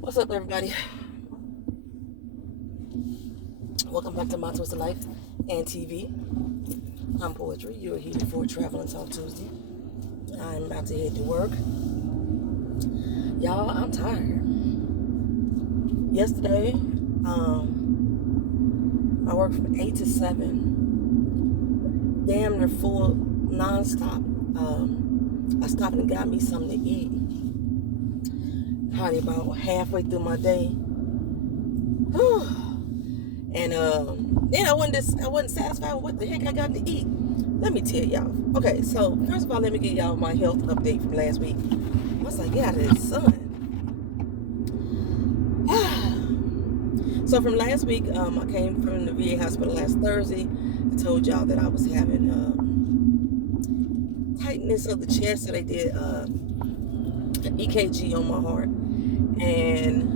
What's up, everybody? Welcome back to My Twisted Life and TV. I'm Poetry. You're here for Traveling Talk Tuesday. I'm about to head to work. Y'all, I'm tired. Yesterday, I worked from 8 to 7. Damn near full, non-stop. I stopped and got me something to eat. Probably about halfway through my day. And then I wasn't satisfied with what the heck I got to eat. Let me tell y'all. Okay, so first of all, let me give y'all my health update from last week. Once I get out of this sun. So from last week, I came from the VA hospital last Thursday. I told y'all that I was having tightness of the chest, so they did an EKG on my heart. And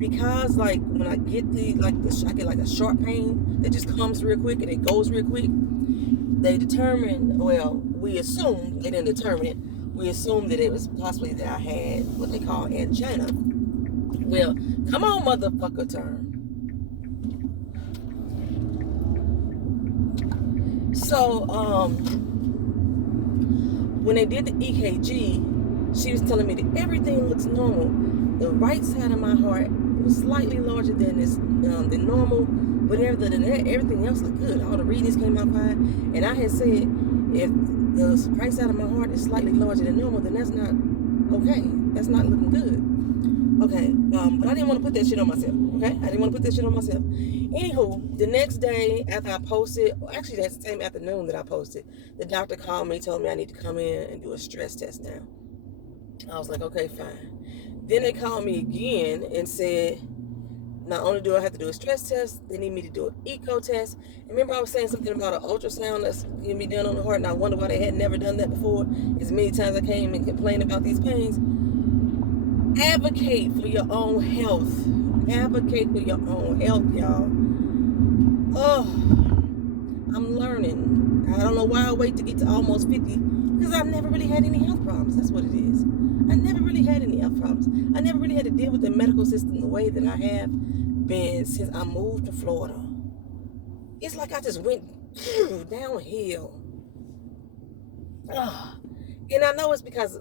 because like when I get I get like a sharp pain that just comes real quick and it goes real quick, they determined, well, we assumed, they didn't determine it, we assumed that it was possibly that I had what they call angina. Well, come on, motherfucker, turn. So, when they did the EKG, she was telling me that everything looks normal. The right side of my heart was slightly larger than normal, but other than that, everything else looked good. All the readings came out fine. And I had said, if the right side of my heart is slightly larger than normal, then that's not okay. That's not looking good. Okay, but I didn't want to put that shit on myself. Okay, I didn't want to put that shit on myself. Anywho, the next day after I posted, actually that same afternoon that I posted, the doctor called me, told me I need to come in and do a stress test now. I was like, okay, fine. Then they called me again and said, not only do I have to do a stress test, they need me to do an echo test. And remember I was saying something about an ultrasound that's going to be done on the heart, and I wonder why they had never done that before. As many times I came and complained about these pains. Advocate for your own health. Advocate for your own health, y'all. Oh, I'm learning. I don't know why I wait to get to almost 50, because I've never really had any health problems. That's what it is. I never really had any health problems. I never really had to deal with the medical system the way that I have been since I moved to Florida. It's like I just went downhill. And I know it's because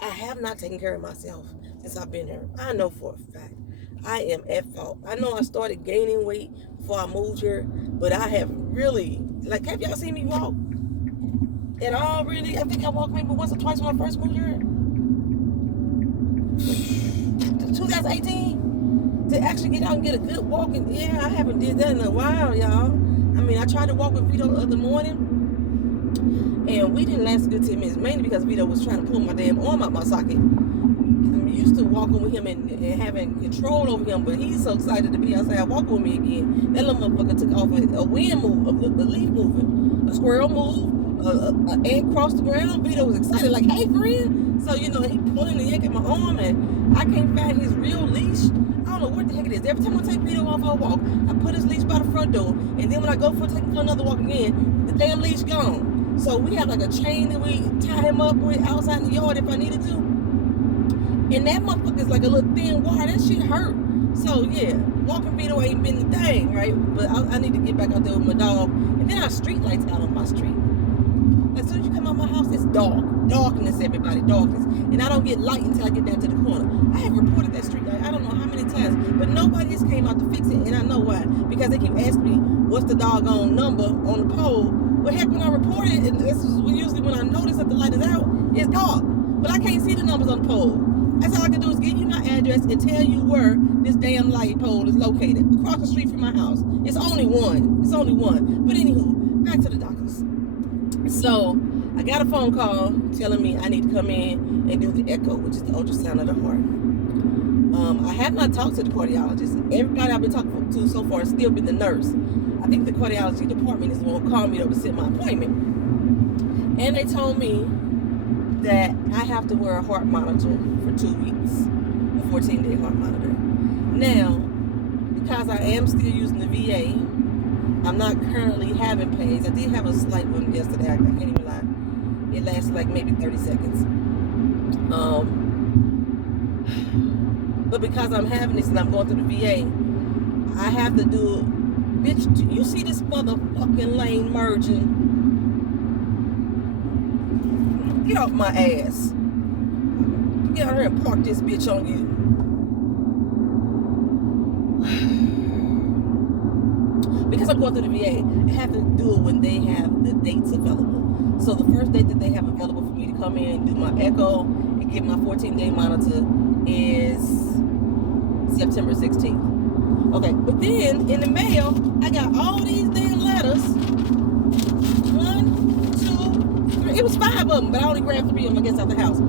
I have not taken care of myself since I've been here. I know for a fact. I am at fault. I know I started gaining weight before I moved here, but I have really, like, have y'all seen me walk at all, really? I think I walked maybe once or twice when I first moved here. 2018, to actually get out and get a good walk. And yeah, I haven't did that in a while, y'all. I mean, I tried to walk with Vito the other morning, and we didn't last a good 10 minutes, mainly because Vito was trying to pull my damn arm out my socket. I'm used to walking with him and having control over him, but he's so excited to be outside walking with me again. That little motherfucker took off a wind move, a leaf moving, a squirrel move, an ant crossed the ground. Vito was excited, like, hey, friend. So, he pulling and yanking my arm, and I can't find his real leash. I don't know what the heck it is. Every time I take Vito off for a walk, I put his leash by the front door, and then when I go for another walk again, the damn leash gone. So we have like a chain that we tie him up with outside in the yard if I needed to. And that motherfucker is like a little thin wire. That shit hurt. So yeah, walking Vito ain't been the thing, right? But I need to get back out there with my dog. And then our street lights out on my street. As soon as you come out my house, it's dark. Darkness, everybody, darkness. And I don't get light until I get down to the corner. I have reported that street light, I don't know how many times, but nobody has came out to fix it. And I know why. Because they keep asking me, what's the doggone number on the pole? Well, heck, when I report it, and this is usually when I notice that the light is out, it's dark. But I can't see the numbers on the pole. That's all I can do is give you my address and tell you where this damn light pole is located. Across the street from my house. It's only one. It's only one. But anywho, back to the doctors. So, I got a phone call telling me I need to come in and do the echo, which is the ultrasound of the heart. I have not talked to the cardiologist. Everybody I've been talking to so far has still been the nurse. I think the cardiology department is the one who called me up to set my appointment. And they told me that I have to wear a heart monitor for 2 weeks, a 14-day heart monitor. Now, because I am still using the VA, I'm not currently having pains. I did have a slight one yesterday, I can't even lie. It lasts like maybe 30 seconds. But because I'm having this and I'm going through the VA, I have to do, bitch, you see this motherfucking lane merging? Get off my ass. Get out here and park this bitch on you. Because I'm going through the VA, I have to do it when they have the dates available. So the first date that they have available for me to come in, do my echo, and get my 14-day monitor is September 16th. Okay, but then in the mail, I got all these damn letters. 1, 2, 3. It was 5 of them, but I only grabbed 3 of them, I guess, out the house.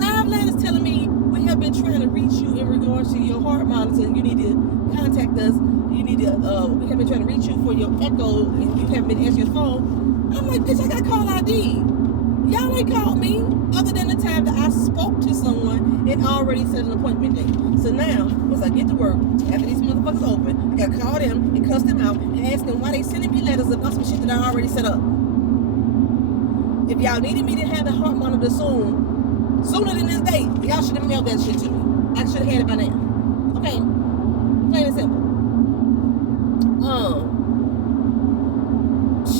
5 letters telling me we have been trying to reach you in regards to your heart monitor. You need to contact us. You need to, we have been trying to reach you for your echo, and you haven't been answering your phone. I'm like, bitch, I got call ID. Y'all ain't called me other than the time that I spoke to someone and already set an appointment date. So now, once I get to work, after these motherfuckers open, I gotta call them and cuss them out and ask them why they sending me letters about some shit that I already set up. If y'all needed me to have the heart monitor sooner than this date, y'all should have mailed that shit to me. I should have had it by now. Okay? Plain and simple.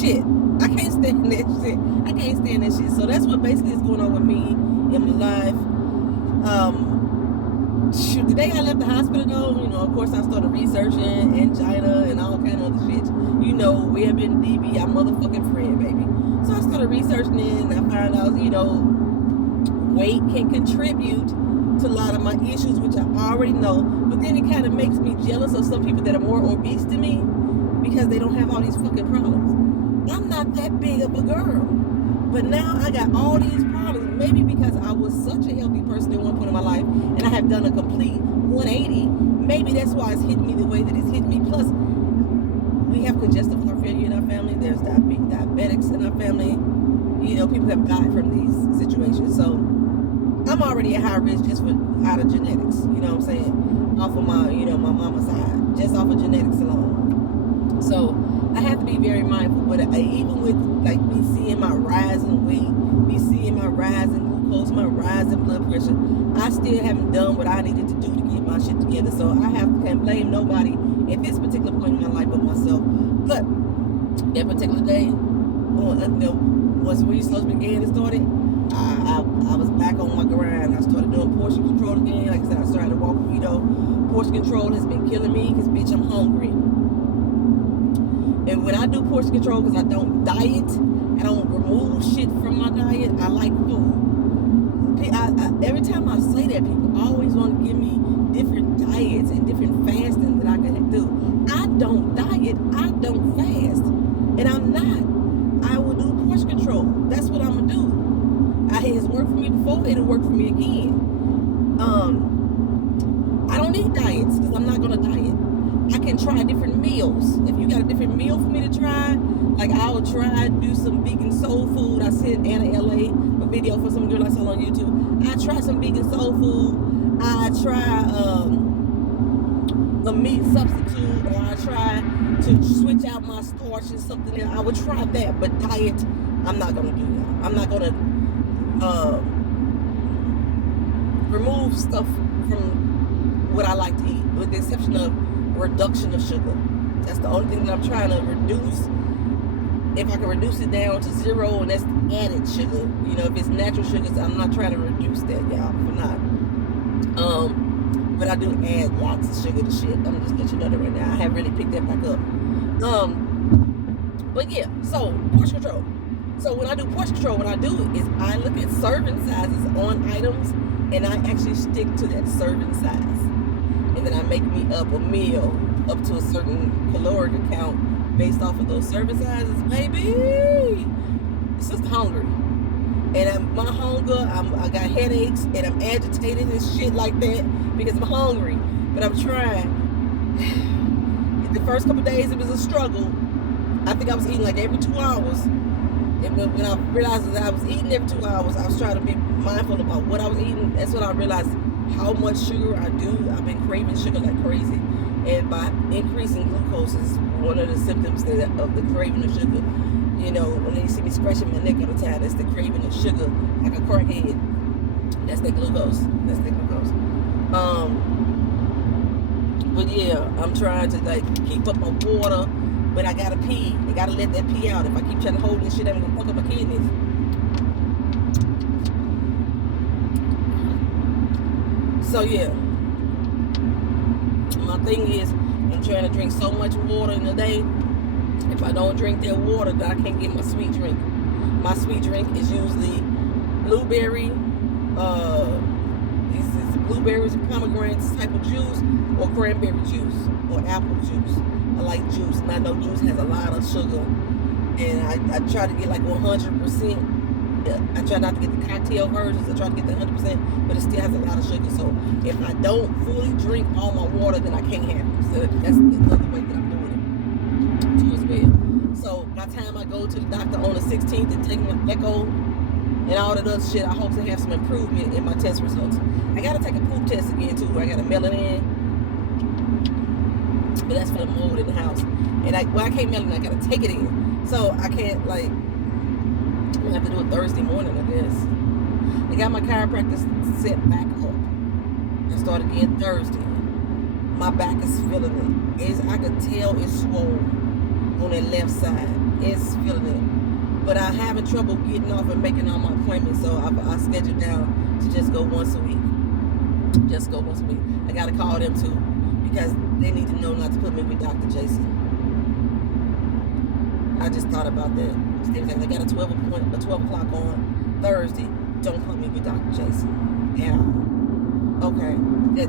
Shit. I can't stand that shit. I can't stand that shit. So that's what basically is going on with me in my life. Shoot, the day I left the hospital though, you know, of course I started researching angina and all kind of other shit. You know, we have been DB, I'm motherfucking friend, baby. So I started researching it and I found out, you know, weight can contribute to a lot of my issues, which I already know. But then it kind of makes me jealous of some people that are more obese than me because they don't have all these fucking problems. I'm not that big of a girl. But now I got all these problems. Maybe because I was such a healthy person at one point in my life and I have done a complete 180. Maybe that's why it's hitting me the way that it's hitting me. Plus, we have congestive heart failure in our family. There's diabetics in our family. You know, people have died from these situations. So I'm already at high risk just out of genetics. You know what I'm saying? Off of my, you know, my mama's side. Just off of genetics alone. So I have to be very mindful, but even with like me seeing my rise in weight, me seeing my rise in glucose, my rise in blood pressure, I still haven't done what I needed to do to get my shit together. So I can't blame nobody at this particular point in my life but myself. But that particular day, once research began and started, I was back on my grind. I started doing portion control again. Like I said, I started to walk with Vito. Portion control has been killing me because, bitch, I'm hungry. And when I do portion control, because I don't diet, I don't remove shit from my diet, I like food. Every time I say that, people always want to give me different diets and different fasting that I can do. I don't diet, I don't fast. And I'm not. I will do portion control. That's what I'm going to do. It has worked for me before, it'll work for me again. I don't need diets, because I'm not going to diet. I can try different meals. If you got a different meal for me to try, like I will try to do some vegan soul food. I sent Anna LA a video for some girl I saw on YouTube. I try some vegan soul food. I try a meat substitute, or I try to switch out my starch and something else. I would try that, but diet, I'm not gonna do that. I'm not gonna remove stuff from what I like to eat, with the exception of reduction of sugar. That's the only thing that I'm trying to reduce. If I can reduce it down to 0, and that's added sugar. You know, if it's natural sugars, I'm not trying to reduce that, y'all. I'm not. But I do add lots of sugar to shit. I'm just letting you know that right now. I haven't really picked that back up. But yeah, so portion control. So when I do portion control, what I do is I look at serving sizes on items, and I actually stick to that serving size. And then I make me up a meal up to a certain caloric count based off of those serving sizes. Baby, it's just hungry. And my hunger, I got headaches, and I'm agitated and shit like that because I'm hungry. But I'm trying. The first couple days, it was a struggle. I think I was eating like every 2 hours. And when I realized that I was eating every 2 hours, I was trying to be mindful about what I was eating. That's when I realized how much sugar I do. I've been craving sugar like crazy. And by increasing glucose is one of the symptoms of the craving of sugar. You know, when you see me scratching my neck all the time, that's the craving of sugar, like a crackhead. That's the glucose. But yeah, I'm trying to like keep up my water, but I gotta pee. I gotta let that pee out. If I keep trying to hold this shit, I'm gonna fuck up my kidneys. So yeah, my thing is, I'm trying to drink so much water in a day. If I don't drink that water, then I can't get my sweet drink. My sweet drink is usually blueberry, these blueberries and pomegranates type of juice, or cranberry juice, or apple juice. I like juice, and I know juice has a lot of sugar, and I try to get like 100%. I try not to get the cocktail versions. I try to get the 100%, but it still has a lot of sugar. So if I don't fully drink all my water, then I can't have it. So that's another way that I'm doing it too as well. So by the time I go to the doctor on the 16th and take my echo and all that other shit, I hope to have some improvement in my test results. I gotta take a poop test again too, where I gotta mail it in, but that's for the mold in the house. And I can't mail it in, I gotta take it in. So I can't like. I'm gonna have to do it Thursday morning, I guess. I got my chiropractor set back up. I started again Thursday. My back is feeling it. I could tell it's swollen on that left side. It's feeling it. But I'm having trouble getting off and making all my appointments, so I scheduled down to just go once a week. Just go once a week. I gotta call them too, because they need to know not to put me with Dr. Jason. I just thought about that. They was like, I got a 12 o'clock on Thursday. Don't put me with Dr. Jason. And okay,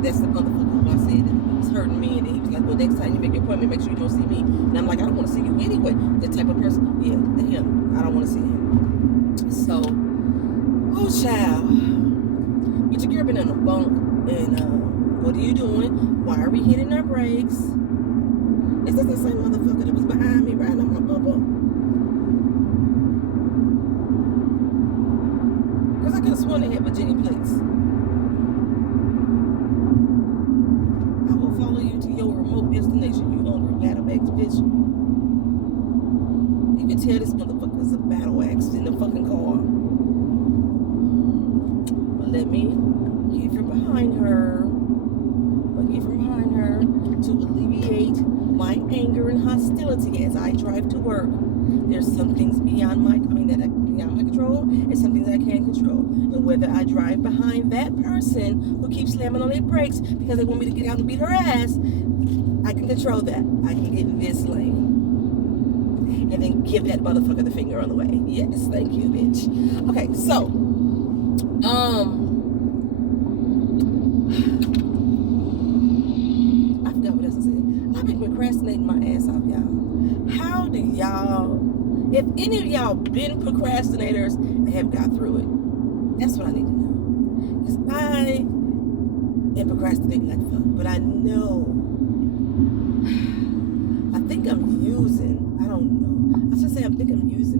that's the motherfucker who I said it was hurting me, and he was like, well, next time you make your appointment, make sure you don't see me. And I'm like, I don't want to see you anyway. That type of person, yeah, him. I don't want to see him. So, oh child, but your girl been in a bunk, and what are you doing? Why are we hitting our brakes? Is this the same motherfucker that was behind me riding on my bumper? Because I could have sworn they had Virginia plates. I will follow you to your remote destination, you hungry battle-axe bitch. You can tell this motherfucker's a battle axe in the fucking car. But let me get from behind her. To alleviate my anger and hostility as I drive to work. There's some things beyond my control, and some things I can't control. And whether I drive behind that person who keeps slamming on their brakes because they want me to get out and beat her ass, I can control that. I can get in this lane and then give that motherfucker the finger on the way. Yes, thank you, bitch. Okay, so I've been procrastinating my ass off, y'all. How do y'all, if any of y'all been procrastinators and have got through it, that's what I need to know. Because I am procrastinating like fuck, but I know, I think I'm using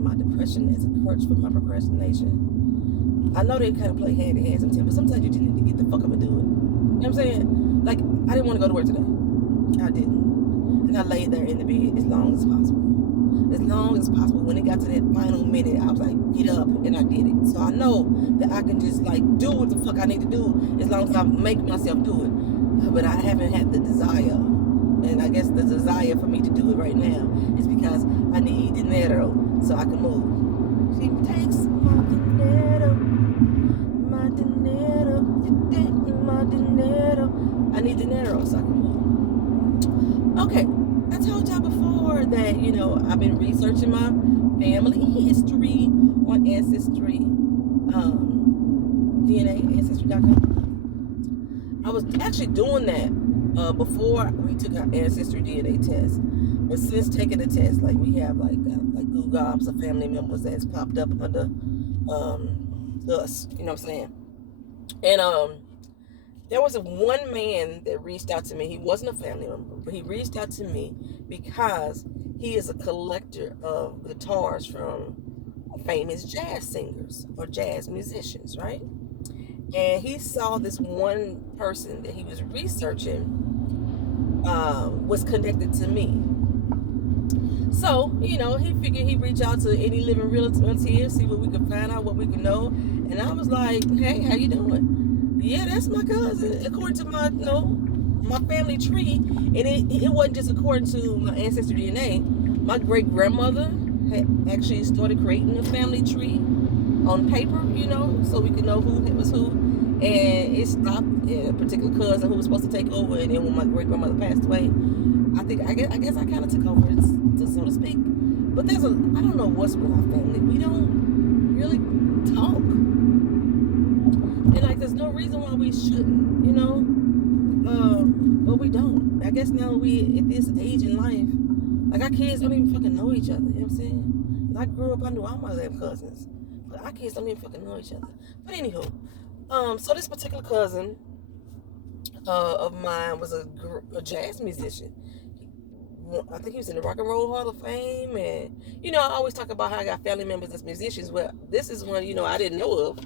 my depression as a crutch for my procrastination. I know they kind of play hand in hand sometimes, but sometimes you just need to get the fuck up and do it. You know what I'm saying? Like, I didn't want to go to work today. I didn't. And I laid there in the bed as long as possible. As long as possible. When it got to that final minute, I was like, get up, and I did it. So I know that I can just like do what the fuck I need to do as long as I make myself do it. But I haven't had the desire. And I guess the desire for me to do it right now is because I need dinero so I can move. She takes my dinero, she takes my dinero. I need dinero so I can move. Okay, I told y'all before that, you know, I've been researching my family history on Ancestry, DNA, Ancestry.com. I was actually doing that before we took our Ancestry DNA test. But since taking the test, like we have like Google Ops of family members that's popped up under us, you know what I'm saying? And there was one man that reached out to me. He wasn't a family member, but he reached out to me because he is a collector of guitars from famous jazz singers or jazz musicians, right? And he saw this one person that he was researching was connected to me. So, he figured he'd reach out to any living relatives, see what we could find out, what we could know. And I was like, hey, how you doing? Yeah, that's my cousin. According to my family tree, and it wasn't just according to my ancestry DNA. My great grandmother had actually started creating a family tree on paper, so we could know who was who. And it stopped at a particular cousin who was supposed to take over, and then when my great grandmother passed away, I guess I kind of took over, so to speak. But I don't know what's with our family. We don't really talk, and there's no reason why we shouldn't, but we don't. I guess now we at this age in life, our kids don't even fucking know each other. You know what I'm saying? When I grew up, I knew all my damn cousins, but our kids don't even fucking know each other. But anywho, so this particular cousin of mine was a jazz musician. I think he was in the Rock and Roll Hall of Fame, and I always talk about how I got family members as musicians. Well, this is one I didn't know of,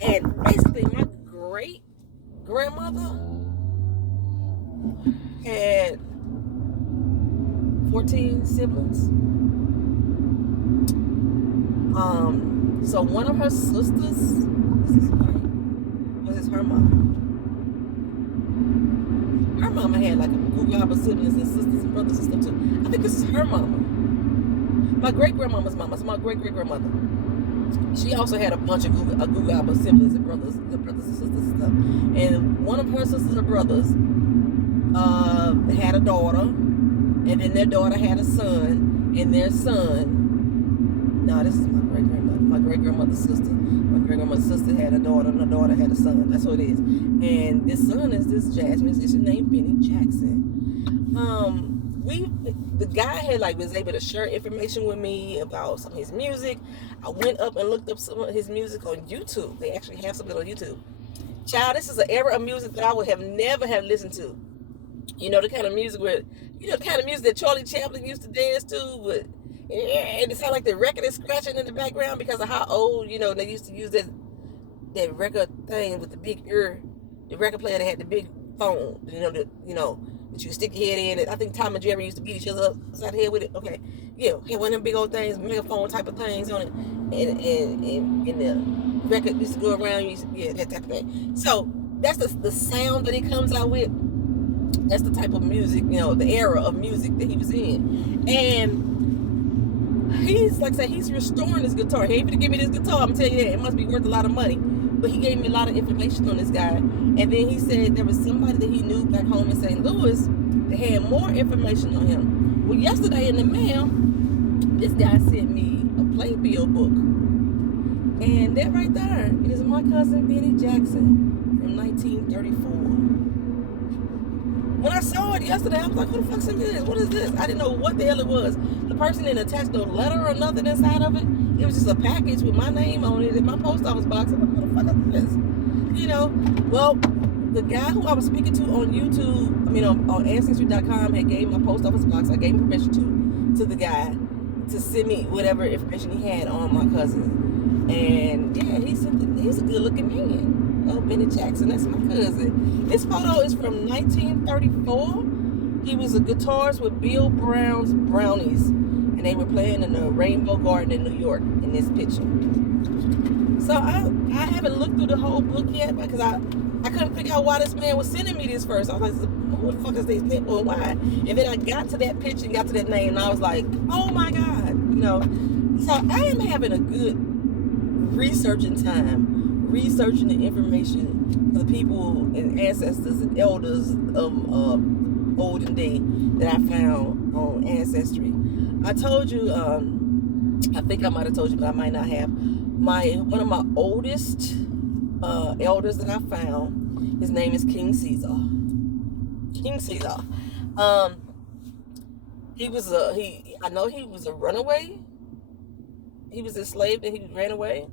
and basically my great grandmother had 14 siblings. So one of her sisters, was her mama. Her mama had a group of siblings and sisters and brothers and stuff too. I think this is her mama. My great grandmama's mama. So my great great grandmother. She also had a bunch of Google siblings and brothers and sisters and stuff. And one of her sisters or brothers had a daughter, and then their daughter had a son, and their son. No, this is my great grandmother. My great grandmother's sister. My great grandmother's sister had a daughter, and the daughter had a son. That's what it is. And this son is this jazz musician named Benny Jackson. The guy had was able to share information with me about some of his music. I went up and looked up some of his music on YouTube. They actually have something on YouTube. Child, this is an era of music that I would have never have listened to. The kind of music that Charlie Chaplin used to dance to, but and it sounded like the record is scratching in the background because of how old, they used to use that record thing with the big ear, the record player that had the big phone, that you stick your head in. I think Tom and Jerry used to beat each other upside the head with it. Okay, yeah, had one of them big old things, megaphone type of things on it, and the record used to go around. That type of thing. So that's the sound that he comes out with. That's the type of music, the era of music that he was in. And he's he's restoring his guitar. He ain't gonna give me this guitar. I'm telling you that. It must be worth a lot of money. But he gave me a lot of information on this guy. And then he said there was somebody that he knew back home in St. Louis that had more information on him. Well, yesterday in the mail, this guy sent me a playbill book. And that right there is my cousin Benny Jackson from 1934. When I saw it yesterday, I was like, who the fuck's this? What is this? I didn't know what the hell it was. The person didn't attach no letter or nothing inside of it. It was just a package with my name on it in my post office box. I'm like, what the fuck is this? Well, the guy who I was speaking to on YouTube, on Ancestry.com had gave my post office box. I gave him permission to the guy to send me whatever information he had on my cousin. And yeah, he's a good looking man. Oh, Benny Jackson, that's my cousin. This photo is from 1934. He was a guitarist with Bill Brown's Brownies, and they were playing in the Rainbow Garden in New York in this picture. So I haven't looked through the whole book yet because I couldn't figure out why this man was sending me this first. I was like, who the fuck is these people and why? And then I got to that picture and got to that name, and I was like, oh my God, So I am having a good researching the information of the people and ancestors and elders of olden day that I found on Ancestry. I told you, I think I might have told you, but I might not have. One of my oldest elders that I found, his name is King Caesar. King Caesar. I know he was a runaway. He was enslaved and he ran away.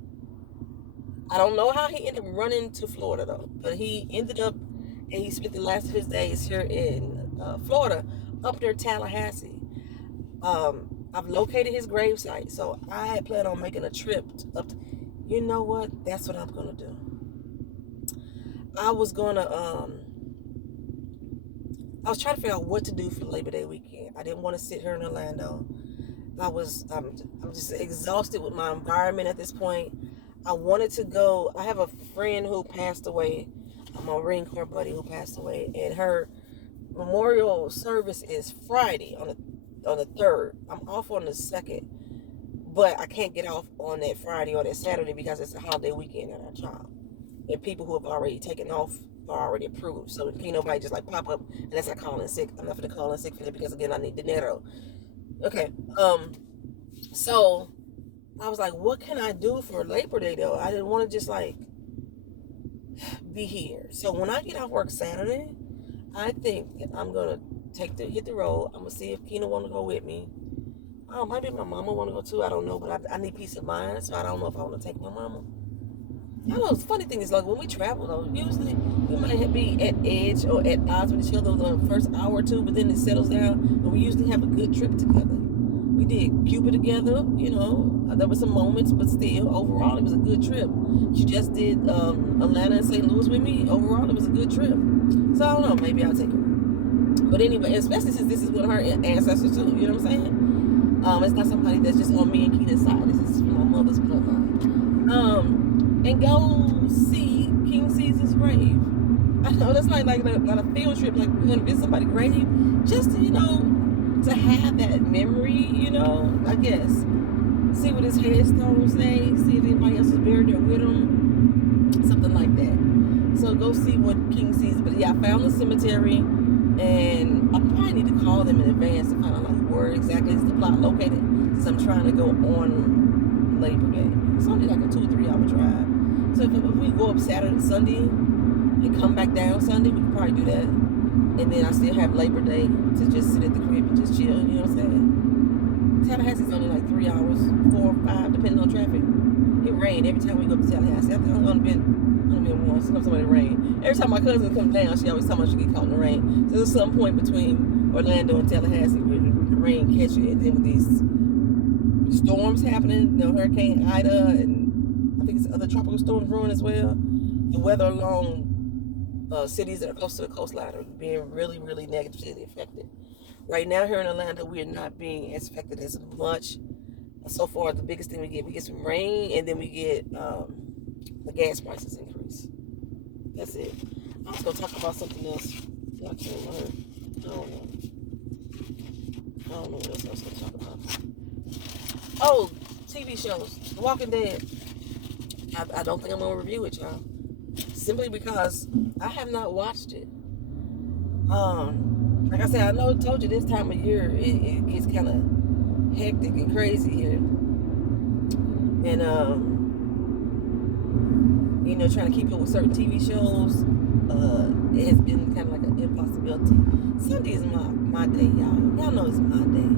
I don't know how he ended up running to Florida though, but he ended up, and he spent the last of his days here in Florida, up near Tallahassee. I've located his gravesite, so I had planned on making a trip up. You know what? That's what I'm gonna do. I was trying to figure out what to do for Labor Day weekend. I didn't want to sit here in Orlando. I'm just exhausted with my environment at this point. I wanted to go. I have a friend who passed away, a Marine Corps buddy who passed away, and her memorial service is Friday on the 3rd. I'm off on the 2nd, but I can't get off on that Friday or that Saturday because it's a holiday weekend at our job. And people who have already taken off are already approved. So can't nobody just like pop up unless I call in sick. I'm not going to call in sick for that because again I need dinero. Okay. So I was like, what can I do for Labor Day though? I didn't want to just like be here. So when I get off work Saturday, I think I'm gonna hit the road. I'm gonna see if Keena want to go with me. Maybe my mama want to go too. I don't know, but I need peace of mind, so I don't know if I want to take my mama. I know the funny thing is like when we travel though, usually we might be at edge or at odds with each other the first hour or two, but then it settles down, and we usually have a good trip together. We did Cuba together, you know. There were some moments, but still, overall, it was a good trip. She just did Atlanta and St. Louis with me. Overall, it was a good trip. So I don't know, maybe I'll take her. But anyway, especially since this is one of her ancestors too. You know what I'm saying? It's not somebody that's just on me and Keena's side. This is from my mother's bloodline. And go see King Caesar's grave. I know that's like a field trip, like we're gonna visit somebody's grave, just to, you know, to have that memory, you know, I guess. See what his headstone say, see if anybody else is buried there with him, something like that. So go see what King Caesar. But yeah, I found the cemetery, and I probably need to call them in advance to find out like where exactly is the plot located, since I'm trying to go on Labor Day. It's only like a 2 or 3 hour drive. So if we go up Saturday, Sunday, and come back down Sunday, we could probably do that. And then I still have Labor Day to just sit at the crib and just chill, you know what I'm saying? Tallahassee's only like 3 hours, 4 or 5, depending on traffic. It rained every time we go up to Tallahassee. I've only been once. Sometimes it rain. Every time my cousin comes down, she always tells me she get caught in the rain. So there's some point between Orlando and Tallahassee where the rain catches you, and then with these storms happening, you know, Hurricane Ida, and I think it's other tropical storms brewing as well. The weather along cities that are close to the coastline are being really, really negatively affected. Right now here in Orlando, we are not being as affected as much. So far, the biggest thing we get some rain, and then we get the gas prices increase. That's it. I was going to talk about something else. I don't know what else I was going to talk about. Oh, TV shows. The Walking Dead. I don't think I'm going to review it, y'all. Simply because I have not watched it. Like I said, I told you this time of year it gets kind of hectic and crazy here. And, you know, trying to keep up with certain TV shows, it has been kind of like an impossibility. Sunday is my day, y'all. Y'all know it's my day.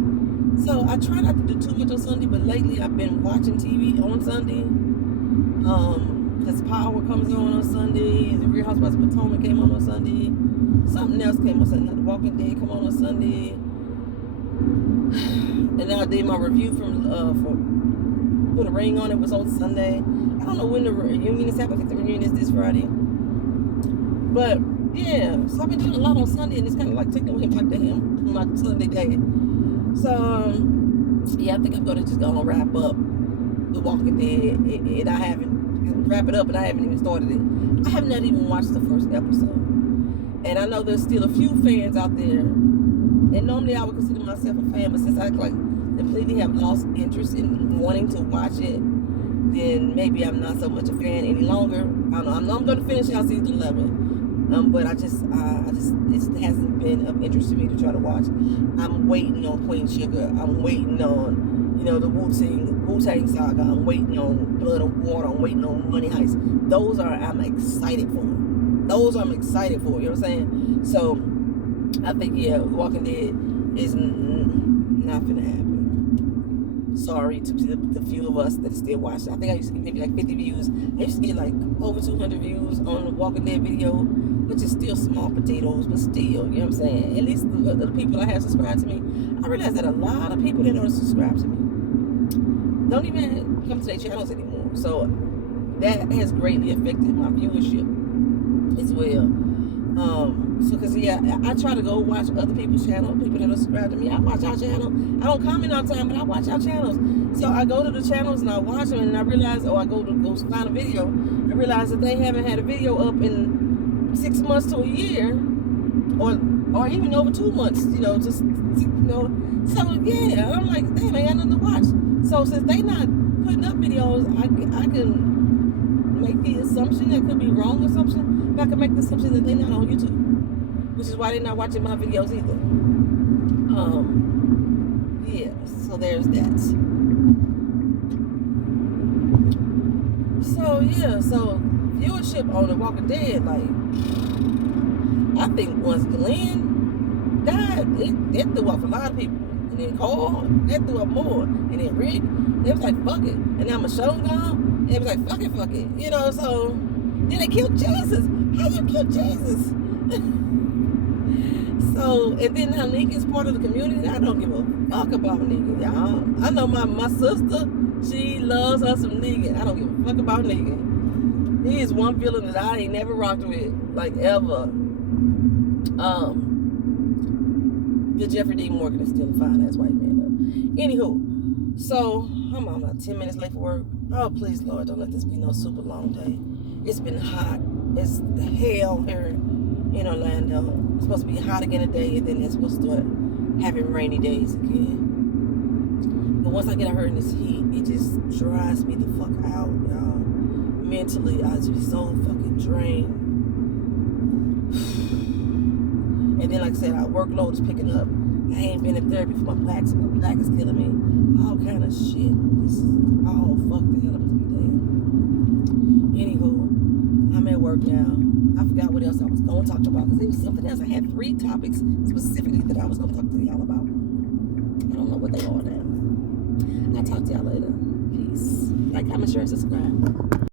So I try not to do too much on Sunday, but lately I've been watching TV on Sunday. Because Power comes on Sunday, the Real Housewives of Potomac came on Sunday, something else came on Sunday, The Walking Dead come on Sunday, and I did my review from Put a Ring on It was on Sunday. I don't know when the reunion is happening. I think the reunion is this Friday. But yeah, so I've been doing a lot on Sunday, and it's kind of like taking away my Sunday day. So yeah, I think I'm gonna just go and wrap up The Walking Dead, and I haven't wrap it up, and I haven't even started it. I have not even watched the first episode, and I know there's still a few fans out there. And normally I would consider myself a fan, but since I like completely have lost interest in wanting to watch it, then maybe I'm not so much a fan any longer. I don't know. I'm going to finish out season 11, but I just it hasn't been of interest to me to try to watch. I'm waiting on Queen Sugar. I'm waiting on, you know, the Wu-Tang Saga. I'm waiting on Blood and Water. I'm waiting on Money Heist. I'm excited for. I'm excited for. You know what I'm saying? So I think, yeah, Walking Dead is not gonna happen. Sorry to the few of us that still watch it. I think I used to get maybe like 50 views. I used to get like over 200 views on the Walking Dead video, which is still small potatoes, but still, you know what I'm saying? At least the people that have subscribed to me, I realize that a lot of people that don't subscribe to me don't even come to their channels anymore. So that has greatly affected my viewership as well. So cause yeah, I try to go watch other people's channels, people that are subscribed to me. I watch our channel. I don't comment all the time, but I watch our channels. So I go to the channels and I watch them, and I realize, I go find a video. I realize that they haven't had a video up in 6 months to a year, or even over 2 months. So yeah, I'm like, damn, I got nothing to watch. So since they not putting up videos, I can make the assumption, that could be wrong assumption, but I can make the assumption that they're not on YouTube, which is why they're not watching my videos either. Yeah, so there's that. So yeah, so viewership on The Walking Dead, like, I think once Glenn died, it threw off a lot of people. And then Cole, that threw up more. And then Rick, they was like, fuck it. And now Michonne gone, it was like, fuck it. So then they killed Jesus. How you kill Jesus? So, and then now Negan's part of the community. I don't give a fuck about Negan, y'all. I know my sister, she loves her some Negan. I don't give a fuck about Negan. He is one villain that I ain't never rocked with, like, ever. The Jeffrey D. Morgan is still a fine ass white man though. Anywho, so I'm about 10 minutes late for work. Oh, please, Lord, don't let this be no super long day. It's been hot. It's hell here in Orlando. It's supposed to be hot again today, and then it's supposed to start having rainy days again. But once I get out here in this heat, it just dries me the fuck out, y'all. Mentally, I just be so fucking drained. And then, like I said, our workload is picking up. I ain't been in therapy for my back, so my back is killing me. All kind of shit. This is all fucked the hell up to be damn. Anywho, I'm at work now. I forgot what else I was going to talk about, because there was something else. I had 3 topics specifically that I was going to talk to y'all about. I don't know what they are now. I'll talk to y'all later. Peace. Like, comment, share, and subscribe.